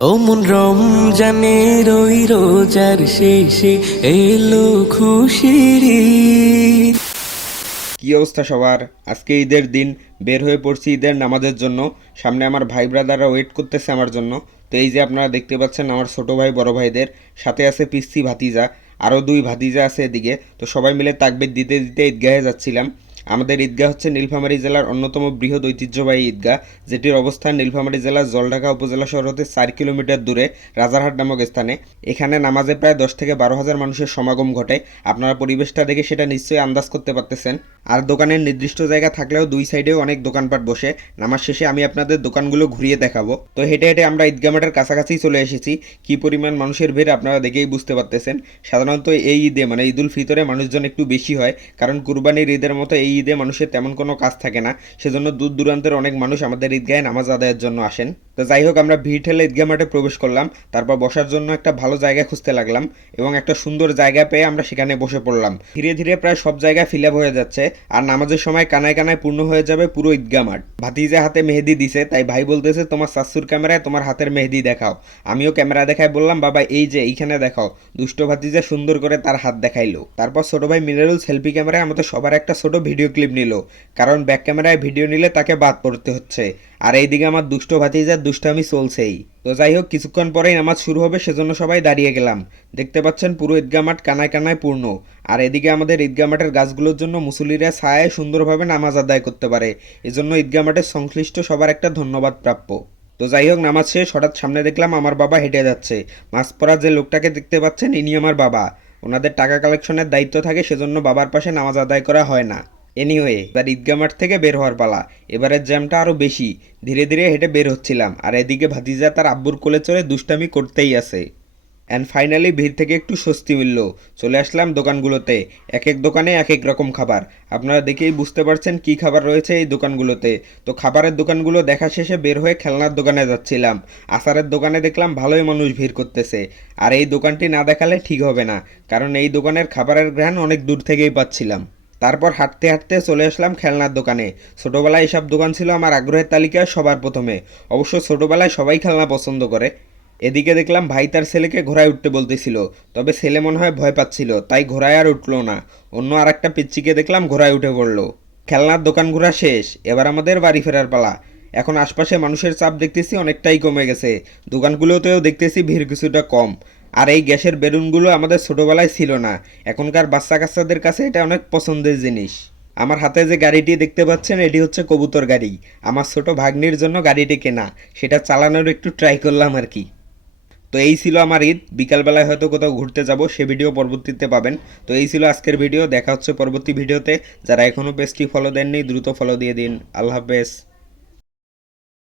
অমন রমজানের ওই রোজার শেষে এলো খুশির। কি অবস্থা সবার? আজকে ঈদের দিন, বের হয়ে পড়ছি ঈদের নামাজের জন্য। সামনে আমার ভাই ব্রাদাররা ওয়েট করতেছে আমার জন্য। তো এই যে আপনারা দেখতে পাচ্ছেন আমার ছোট ভাই, বড় ভাইদের, সাথে আছে পিসি ভাতিজা আরও দুই ভাতিজা আছে এদিকে। তো সবাই মিলে তাকবির দিতে দিতে ঈদগাহে যাচ্ছিলাম। আমাদের ঈদগাহ হচ্ছে নীলফামারী জেলার অন্যতম বৃহৎ ঐতিহ্যবাহী ঈদগাহ, যেটির অবস্থান নীলফামারী জেলার জলঢাকা উপজেলা শহর হতে চার কিলোমিটার দূরে রাজারহাট নামক স্থানে। এখানে নামাজে প্রায় দশ থেকে বারো হাজার মানুষের সমাগম ঘটে। আপনারা পরিবেশটা দেখে সেটা নিশ্চয়ই আন্দাজ করতে পারতেছেন। আর দোকানের নির্দিষ্ট জায়গা থাকলেও দুই সাইডেও অনেক দোকানপাট বসে। নামাজ শেষে আমি আপনাদের দোকানগুলো ঘুরিয়ে দেখাবো। তো হেঁটে হেঁটে আমরা ঈদগা মাঠের কাছাকাছি চলে এসেছি। কি পরিমাণ মানুষের ভিড় আপনারা দেখেই বুঝতে পারতেছেন। সাধারণত এই ঈদে মানে ঈদুল ফিতরে মানুষজন একটু বেশি হয়। কারণ কুরবানির ঈদের মতো এই ঈদে মানুষের তেমন কোনো কাজ থাকে না। সেজন্য দূর দূরান্তের অনেক মানুষ আমাদের ঈদগাহে নামাজ আদায়ের জন্য আসেন। তো যাই হোক, আমরা ভিড় ঠেলে ঈদগা মাঠে প্রবেশ করলাম। তারপর বসার জন্য একটা ভালো জায়গা খুঁজতে লাগলাম এবং একটা সুন্দর জায়গা পেয়ে আমরা সেখানে বসে পড়লাম। ধীরে ধীরে প্রায় সব জায়গায় ফিল হয়ে যাচ্ছে। আর নামাজের সময় কানায় কানায় পূর্ণ হয়ে যাবে পুরো ঈদগা মাঠ। ভাতিজা হাতে মেহেদি দিছে, তাই ভাই বলতেছে, তোমার শাশুর ক্যামেরায় তোমার হাতের মেহেদি দেখাও। আমিও ক্যামেরা দেখায় বললাম, বাবা, এই যে এইখানে দেখাও। দুষ্ট ভাতিজা সুন্দর করে তার হাত দেখাইলো। তারপর ছোট ভাই মিনারুল সেলফি ক্যামেরায় আমাদের সবার একটা ছোট ভিডিও ক্লিপ নিল। কারণ ব্যাক ক্যামেরায় ভিডিও নিলে তাকে বাদ পড়তে হচ্ছে। আর এইদিকে আমার দুষ্ট ভাতিজার দুষ্টামি চলছেই। তো যাই হোক, কিছুক্ষণ পরেই নামাজ শুরু হবে, সেজন্য সবাই দাঁড়িয়ে গেলাম। দেখতে পাচ্ছেন পুরো ঈদগাহ মাঠ কানায় কানায় পূর্ণ। আর এদিকে আমাদের ঈদগাহ মাঠের গাছগুলোর জন্য মুসল্লিরা ছায়ায় সুন্দরভাবে নামাজ আদায় করতে পারে। এজন্য ঈদগা মাঠের সংশ্লিষ্ট সবার একটা ধন্যবাদ প্রাপ্য। তো যাই হোক, নামাজ শেষ, হঠাৎ সামনে দেখলাম আমার বাবা হেঁটে যাচ্ছে। মাছ পরা যে লোকটাকে দেখতে পাচ্ছেন, ইনি আমার বাবা। ওনাদের টাকা কালেকশনের দায়িত্ব থাকে, সেজন্য বাবার পাশে নামাজ আদায় করা হয় না। এনিওয়ে এবার ঈদগা মাঠ থেকে বের হওয়ার পালা। এবারের জ্যামটা আরও বেশি। ধীরে ধীরে হেঁটে বের হচ্ছিলাম। আর এদিকে ভাতিজা তার আব্বুর কোলে চড়ে দুষ্টামি করতেই আছে। অ্যান্ড ফাইনালি ভিড় থেকে একটু স্বস্তি মিলল। চলে আসলাম দোকানগুলোতে। এক এক দোকানে এক এক রকম খাবার। আপনারা দেখেই বুঝতে পারছেন কি খাবার রয়েছে এই দোকানগুলোতে। তো খাবারের দোকানগুলো দেখা শেষে বের হয়ে খেলনার দোকানে যাচ্ছিলাম। আচারের দোকানে দেখলাম ভালোই মানুষ ভিড় করতেছে। আর এই দোকানটি না দেখালে ঠিক হবে না। কারণ এই দোকানের খাবারের ঘ্রাণ অনেক দূর থেকেই পাচ্ছিলাম। তারপর হাঁটতে হাঁটতে চলে আসলাম খেলনার দোকানে। ছোটোবেলায় এসব দোকান ছিল আমার আগ্রহের তালিকায় সবার প্রথমে। অবশ্য ছোটোবেলায় সবাই খেলনা পছন্দ করে। এদিকে দেখলাম ভাই তার ছেলেকে ঘোড়ায় উঠতে বলতেছিল। তবে ছেলে মনে হয় ভয় পাচ্ছিল, তাই ঘোড়ায় আর উঠল না। অন্য আর একটা পিচ্চিকে দেখলাম ঘোড়ায় উঠে পড়ল। খেলনার দোকান ঘোরা শেষ, এবার আমাদের বাড়ি ফেরার পালা। এখন আশপাশে মানুষের চাপ দেখতেছি অনেকটাই কমে গেছে। দোকানগুলোতেও দেখতেছি ভিড় কিছুটা কম। আর এই গ্যাসের বেলুনগুলো আমাদের ছোটোবেলায় ছিল না। এখনকার বাচ্চা কাচ্চাদের কাছে এটা অনেক পছন্দের জিনিস। আমার হাতে যে গাড়িটি দেখতে পাচ্ছেন, এটি হচ্ছে কবুতর গাড়ি। আমার ছোট ভাগ্নির জন্য গাড়িটি কেনা। সেটা চালানোর একটু ট্রাই করলাম আর কি। তো এই ছিল আমার ঈদ। বিকালবেলায় হয়তো কোথাও ঘুরতে যাব, সে ভিডিও পরবর্তীতে পাবেন। তো এই ছিল আজকের ভিডিও। দেখা হচ্ছে পরবর্তী ভিডিওতে। যারা এখনও পেজটি ফলো দেননি, দ্রুত ফলো দিয়ে দিন। আল্লাহ হাফেজ।